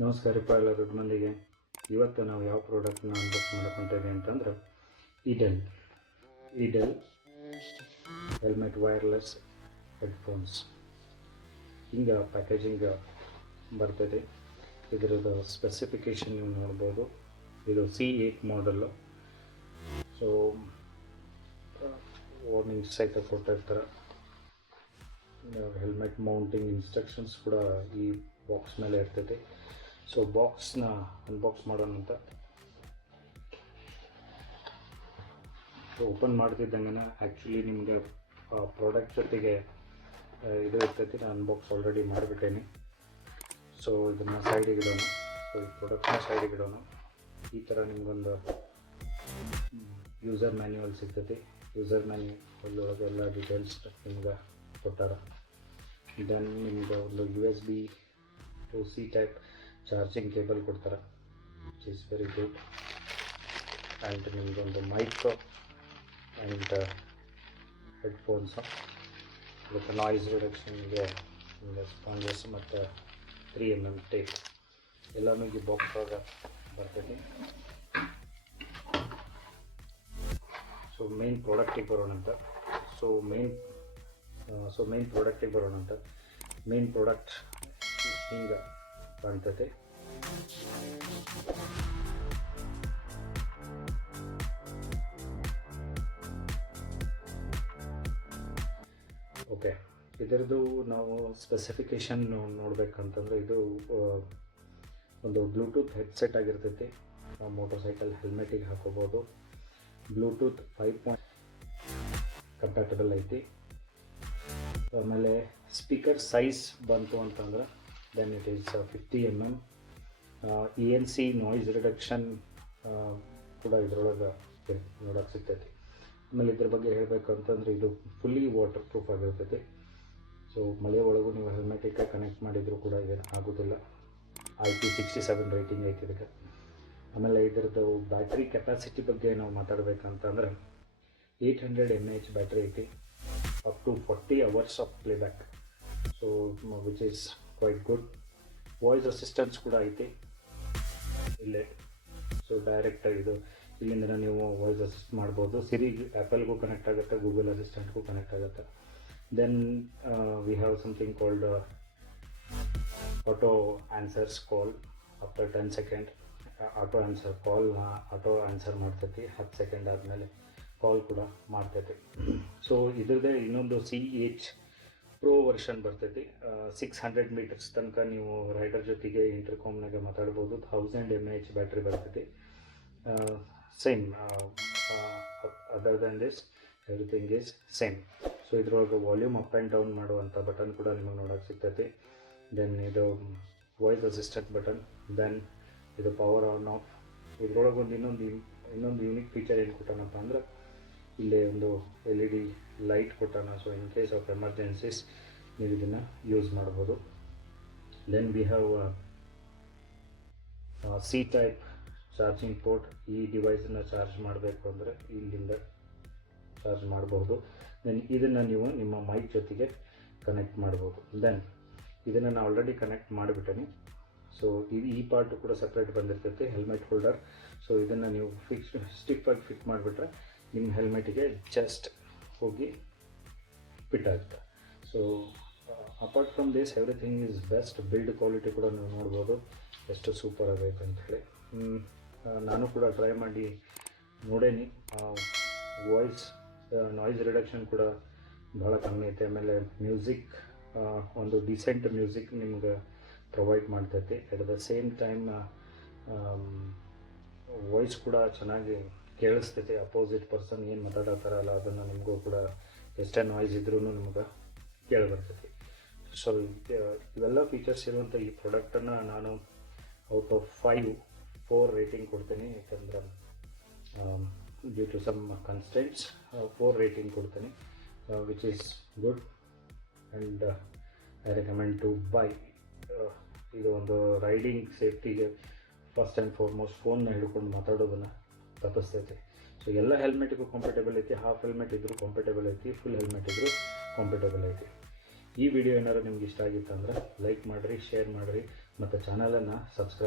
ನಮಸ್ಕಾರ ಎಲ್ಲ ದೊಡ್ಡ ಮಂದಿಗೆ. ಇವತ್ತು ನಾವು ಯಾವ ಪ್ರಾಡಕ್ಟ್ನ ಅನ್ಬಾಕ್ಸ್ ಮಾಡ್ಕೊತೀವಿ ಅಂತಂದ್ರೆ ಈಡೆಲ್ ಹೆಲ್ಮೆಟ್ ವೈರ್ಲೆಸ್ ಹೆಡ್ಫೋನ್ಸ್. ಹಿಂಗೆ ಪ್ಯಾಕೇಜಿಂಗ್ ಬರ್ತದೆ. ಇದರದ್ದು ಸ್ಪೆಸಿಫಿಕೇಷನ್ ನೀವು ನೋಡ್ಬೋದು. ಇದು C8 ಮಾಡಲ್ಲು. ಸೊ ವಾರ್ನಿಂಗ್ ಸಹಿತ ಕೊಟ್ಟಿರ್ತಾರೆ. ಹೆಲ್ಮೆಟ್ ಮೌಂಟಿಂಗ್ ಇನ್ಸ್ಟ್ರಕ್ಷನ್ಸ್ ಕೂಡ ಈ ಬಾಕ್ಸ್ ಮೇಲೆ ಇರ್ತೈತೆ. ಸೊ ಬಾಕ್ಸ್ನ ಅನ್ಬಾಕ್ಸ್ ಮಾಡೋಣ ಅಂತ ಓಪನ್ ಮಾಡ್ತಿದ್ದಂಗೆ ಆ್ಯಕ್ಚುಲಿ ನಿಮಗೆ ಪ್ರಾಡಕ್ಟ್ ಜೊತೆಗೆ ಇದು ಇರ್ತೈತಿ. ನಾನು ಅನ್ಬಾಕ್ಸ್ ಆಲ್ರೆಡಿ ಮಾಡಿಬಿಟ್ಟೇನೆ. ಸೊ ಇದನ್ನು ಸೈಡಿಗೆ ಇಡೋಣ. ಸೊ ಈ ಪ್ರಾಡಕ್ಟ್ನ ಸೈಡಿಗೆ ಇಡೋಣ. ಈ ಥರ ನಿಮಗೊಂದು ಯೂಸರ್ ಮ್ಯಾನ್ಯುವಲ್ ಸಿಗ್ತೈತಿ. ಯೂಸರ್ ಮ್ಯಾನ್ಯುವಲ್ ಒಳಗೆ ಎಲ್ಲ ಡೀಟೇಲ್ಸ್ ನಿಮ್ಗೆ ಕೊಟ್ಟಾರ. ದೆನ್ ನಿಮ್ಗೆ ಒಂದು USB to C type charging cable ಕೊಡ್ತಾರೆ, which is very good. And ನಿಮಗೊಂದು ಮೈಕ್ ಆ್ಯಂಡ್ ಹೆಡ್ಫೋನ್ಸು ಮತ್ತು ನಾಯ್ಸ್ ರಿಡಕ್ಷನ್ಗೆ ಸ್ಪಾಂಜಸ್ ಮತ್ತು 3mm ಟೇಪ್ ಎಲ್ಲನೂ ಈ ಬಾಕ್ಸ್ ಒಳಗೆ ಬರ್ತೈತಿ. ಸೊ ಮೇನ್ ಪ್ರಾಡಕ್ಟಿಗೆ ಬರೋಣ ಅಂತ. ಮೇನ್ ಪ್ರಾಡಕ್ಟ್ ಹಿಂಗೆ ಕಾಣ್ತೈತೆ. ಓಕೆ, ಇದರದ್ದು ನಾವು ಸ್ಪೆಸಿಫಿಕೇಷನ್ ನೋಡ್ಬೇಕಂತಂದ್ರೆ ಇದು ಒಂದು ಬ್ಲೂಟೂತ್ ಹೆಡ್ಸೆಟ್ ಆಗಿರ್ತೈತಿ. ಮೋಟರ್ ಸೈಕಲ್ ಹೆಲ್ಮೆಟಿಗೆ ಹಾಕೋಬೋದು. ಬ್ಲೂಟೂತ್ 5 ಕಂಪ್ಯಾಟಬಲ್ ಐತಿ. ಆಮೇಲೆ ಸ್ಪೀಕರ್ ಸೈಜ್ ಬಂತು ಅಂತಂದ್ರೆ then it is 50mm. ENC noise reduction ಕೂಡ ಇದರೊಳಗೆ ನೋಡೋಕೆ ಸಿಗ್ತೈತಿ. ಆಮೇಲೆ ಇದ್ರ ಬಗ್ಗೆ ಹೇಳಬೇಕು ಅಂತಂದರೆ ಇದು ಫುಲ್ಲಿ ವಾಟರ್ ಪ್ರೂಫ್ ಆಗಿರ್ತೈತಿ. ಸೊ ಮಳೆ ಒಳಗೂ ನೀವು ಹೆಲ್ಮೆಟಿಗೆ ಕನೆಕ್ಟ್ ಮಾಡಿದರೂ ಕೂಡ ಏನು ಆಗೋದಿಲ್ಲ. IP67 ರೇಟಿಂಗ್ ಐತಿ ಇದಕ್ಕೆ. ಆಮೇಲೆ ಇದರದ್ದು ಬ್ಯಾಟ್ರಿ ಕೆಪಾಸಿಟಿ ಬಗ್ಗೆ ನಾವು ಮಾತಾಡಬೇಕಂತಂದ್ರೆ 800 mAh ಬ್ಯಾಟ್ರಿ ಐತಿ. Up to 40 hours of playback. So which is quite good. Voice assistance ಕೂಡ ಐತಿ ಇಲ್ಲೇ. ಸೊ ಡೈರೆಕ್ಟ್ ಇದು ಇಲ್ಲಿಂದ ನೀವು ವಾಯ್ಸ್ ಅಸಿಸ್ಟ್ ಮಾಡ್ಬೋದು. ಸಿರಿ ಆ್ಯಪಲ್ಗೂ ಕನೆಕ್ಟ್ ಆಗುತ್ತೆ, ಗೂಗಲ್ ಅಸಿಸ್ಟೆಂಟ್ಗೂ ಕನೆಕ್ಟ್ ಆಗುತ್ತೆ. Then we have something called auto answers call after 10 second. Auto answer ಮಾಡ್ತೈತಿ. 10 ಸೆಕೆಂಡ್ ಆದಮೇಲೆ ಕಾಲ್ ಕೂಡ ಮಾಡ್ತೈತಿ. ಸೊ ಇದ್ರದ್ದೇ ಇನ್ನೊಂದು CH Pro ವರ್ಷನ್ ಬರ್ತೈತಿ. 600 meters ತನಕ ನೀವು ರೈಡರ್ ಜೊತೆಗೆ ಇಂಟರ್ಕಾಮ್ನಾಗ ಮಾತಾಡ್ಬೋದು. 1000 mAh ಬ್ಯಾಟ್ರಿ ಬರ್ತೈತಿ. Same other then this everything is same. So ಇದ್ರೊಳಗೆ ವಾಲ್ಯೂಮ್ ಅಪ್ ಆ್ಯಂಡ್ ಡೌನ್ ಮಾಡುವಂಥ ಬಟನ್ ಕೂಡ ನಿಮಗೆ ನೋಡೋಕೆ ಸಿಗ್ತೈತಿ. ದೆನ್ ಇದು ವಾಯ್ಸ್ ಅಸಿಸ್ಟೆಂಟ್ ಬಟನ್. ದೆನ್ ಇದು ಪವರ್ ಆನ್ ಆಫ್. ಇದ್ರೊಳಗೆ ಇನ್ನೊಂದು ಯೂನಿಕ್ ಫೀಚರ್ ಏನು ಕೊಟ್ಟಾನಪ್ಪ ಅಂದ್ರೆ ಇಲ್ಲೇ ಒಂದು LED ಲೈಟ್ ಕೊಟ್ಟಾನ. So in case of emergencies ನೀವು ಇದನ್ನು ಯೂಸ್ ಮಾಡ್ಬೋದು. Then we have C type charging port. ಈ ಡಿವೈಸನ್ನು ಚಾರ್ಜ್ ಮಾಡಬೇಕು ಅಂದರೆ ಇಲ್ಲಿಂದ ಚಾರ್ಜ್ ಮಾಡಬಹುದು. ದೆನ್ ಇದನ್ನು ನೀವು ನಿಮ್ಮ ಮೈಕ್ ಜೊತೆಗೆ ಕನೆಕ್ಟ್ ಮಾಡ್ಬೋದು. ದೆನ್ ಇದನ್ನು ನಾನು ಆಲ್ರೆಡಿ ಕನೆಕ್ಟ್ ಮಾಡಿಬಿಟ್ಟೇನೆ. ಸೊ ಈ ಪಾರ್ಟು ಕೂಡ ಸಪ್ರೇಟ್ ಬಂದಿರ್ತೈತೆ, ಹೆಲ್ಮೆಟ್ ಹೋಲ್ಡರ್. ಸೊ ಇದನ್ನು ನೀವು ಸ್ಟಿಫಾಗಿ ಫಿಟ್ ಮಾಡಿಬಿಟ್ರೆ ನಿಮ್ಮ ಹೆಲ್ಮೆಟಿಗೆ ಜಸ್ಟ್ ಹೋಗಿ ಫಿಟ್ ಆಗುತ್ತೆ. So apart from this everything is best. Build quality ಕೂಡ ನೀವು ನೋಡ್ಬೋದು ಎಷ್ಟು ಸೂಪರ್ ಆಗೈತೆ ಅಂಥೇಳಿ. ನಾನು ಕೂಡ ಟ್ರೈ ಮಾಡಿ ನೋಡೇನಿ. ನಾಯ್ಸ್ ರಿಡಕ್ಷನ್ ಕೂಡ ಭಾಳ ಕಮ್ಮಿ ಐತೆ. ಆಮೇಲೆ ಮ್ಯೂಸಿಕ್ ಒಂದು ಡಿಸೆಂಟ್ ಮ್ಯೂಸಿಕ್ ನಿಮ್ಗೆ ಪ್ರೊವೈಡ್ ಮಾಡ್ತೈತಿ. At the same time voice ಕೂಡ ಚೆನ್ನಾಗಿ ಕೇಳಿಸ್ತೈತೆ. ಅಪೋಸಿಟ್ ಪರ್ಸನ್ ಏನು ಮಾತಾಡತ್ತಾರಲ್ಲ ಅದನ್ನು ನಿಮಗೂ ಕೂಡ ಎಷ್ಟೇ ನಾಯ್ಸ್ ಇದ್ರೂ ನಿಮ್ಗೆ ಕೇಳಿಬರ್ತೈತಿ. ಸೊ ಇವೆಲ್ಲ ಫೀಚರ್ಸ್ ಇರುವಂಥ ಈ ಪ್ರಾಡಕ್ಟನ್ನು ನಾನು ಔಟ್ ಆಫ್ 4 ರೇಟಿಂಗ್ ಕೊಡ್ತೀನಿ. ಯಾಕಂದ್ರೆ due to some constraints 4 rating ಕೊಡ್ತೀನಿ, which is good and I recommend to buy. ಇದು ಒಂದು ರೈಡಿಂಗ್ ಸೇಫ್ಟಿಗೆ ಫಸ್ಟ್ ಆ್ಯಂಡ್ ಫಾರ್ಮೋಸ್ಟ್ ಫೋನ್ನ ಹಿಡ್ಕೊಂಡು ಮಾತಾಡೋದನ್ನು ತಪ್ಪಿಸ್ತೈತಿ. ಸೊ ಎಲ್ಲ ಹೆಲ್ಮೆಟಿಗೂ ಕಂಫರ್ಟೇಬಲ್ ಐತಿ. ಹಾಫ್ ಹೆಲ್ಮೆಟ್ ಇದ್ದರೂ ಕಂಫರ್ಟೇಬಲ್ ಐತಿ, ಫುಲ್ ಹೆಲ್ಮೆಟ್ ಇದ್ದರೂ ಕಂಫರ್ಟೇಬಲ್ ಐತಿ. ಈ ವಿಡಿಯೋ ಏನಾದ್ರು ನಿಮ್ಗೆ ಇಷ್ಟ ಆಗಿತ್ತು ಅಂದರೆ ಲೈಕ್ ಮಾಡಿರಿ, ಶೇರ್ ಮಾಡಿರಿ ಮತ್ತು ಚಾನಲನ್ನು ಸಬ್ಸ್ಕ್ರೈಬ್